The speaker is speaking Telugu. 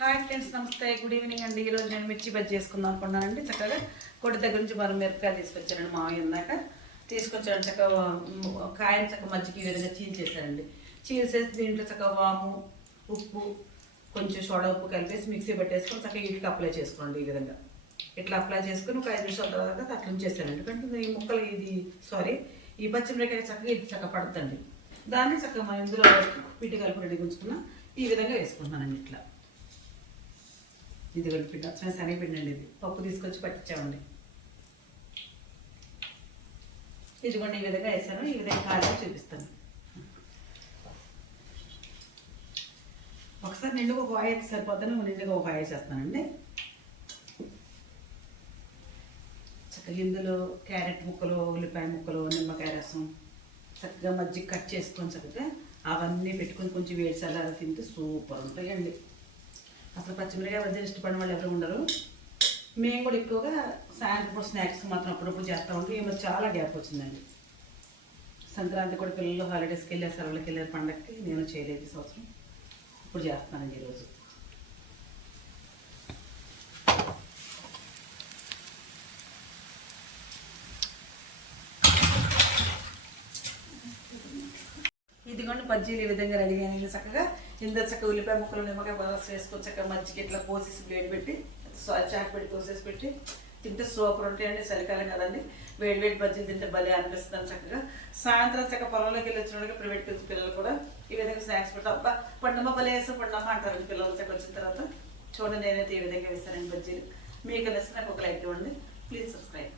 హాయ్ ఫ్రెండ్స్, నమస్తే, గుడ్ ఈవినింగ్ అండి. ఈరోజు నేను మిర్చి బజ్జీ చేసుకుందాం అనుకున్నానండి. చక్కగా కొట్టి దగ్గర నుంచి మనం మిరపకాయలు తీసుకొచ్చానండి. మామయ్య ఇందాక తీసుకొచ్చాను. చక్కగా కాయని చక్కగా మజ్జిగ ఈ విధంగా చీల్చేసానండి. చీల్చేసి దీంట్లో చక్కగా వాము, ఉప్పు, కొంచెం సోడా ఉప్పు కలిపేసి మిక్సీ పెట్టేసుకొని చక్కగా వీటికి అప్లై చేసుకోండి. ఈ విధంగా ఇట్లా అప్లై చేసుకుని ఒక 5 నిమిషాల తర్వాత అట్లా ఉంచేసానండి. ఎందుకంటే ఈ ముక్కలు ఈ పచ్చిమిరకాయ చక్కగా ఇది చక్కగా పడుతుంది. దాన్ని చక్కగా మనం ఇందులో పిండి కలిపి రెడీ ఉంచుకున్న ఈ విధంగా వేసుకుంటున్నానండి. ఇట్లా ఇది పిండి వచ్చిన శనగపిండి అండి. ఇది పప్పు తీసుకొచ్చి పట్టించామండి. ఇదిగోండి ఈ విధంగా వేసాను. ఈ విధంగా కాల్చి చూపిస్తాను. ఒకసారి నిండుగా ఒక వాయి అయితే సరిపోతాను. నిండుగా ఒక వాయి చేస్తానండి. చక్కగా ఇందులో క్యారెట్ ముక్కలు, ఉల్లిపాయ ముక్కలు, నిమ్మకాయ రసం, చక్కగా మజ్జిగ కట్ చేసుకొని చక్కగా అవన్నీ పెట్టుకొని కొంచెం వేడి చల్లారి తింటే సూపర్ ఉంటాయండి. అసలు పచ్చిమిరకాయ బజ్జీలు ఇష్టపడిన వాళ్ళు ఎవరు ఉండరు. మేము కూడా ఎక్కువగా సాయంత్రం స్నాక్స్ మాత్రం అప్పుడప్పుడు చేస్తూ ఉంటాం. ఈ మధ్య చాలా గ్యాప్ వచ్చిందండి. సంక్రాంతి కూడా పిల్లలు హాలిడేస్కి వెళ్ళారు, సెలవులకి వెళ్ళారు. పండగకి నేను చేయలేదు ఈ సంవత్సరం. ఇప్పుడు చేస్తున్నానండి ఈరోజు. ఇదిగోండి బజ్జీలు ఈ విధంగా రెడీ అయినాయి. చక్కగా ఇందులో చక్కగా ఉల్లిపాయ ముక్కలు, నిమ్మకాయ బాగా వేసుకొని చక్కగా మజ్జిగ ఇట్లా పోసేసి బ్లేడ్ పెట్టి చాట్ పెట్టి తోసేసి పెట్టి తింటే సూపర్ ఉంటాయండి. చలికాలం కదండి, వేడి వేడి బజ్జీలు తింటే భలే అనిపిస్తుంది. చక్కగా సాయంత్రం చక్కగా పొలంలోకి వెళ్ళి వచ్చిన ప్రైవేట్ పిల్లలు కూడా ఈ విధంగా స్నాక్స్ పెట్టి అబ్బా పండమ్మ భలే వేసి పండమ్మ అంటారండి పిల్లలు. చక్కగా వచ్చిన తర్వాత చూడండి నేనైతే ఈ విధంగా వేస్తానండి బజ్జీలు. మీకు నచ్చిన నాకు ఒక లైక్ ఇవ్వండి. Please subscribe.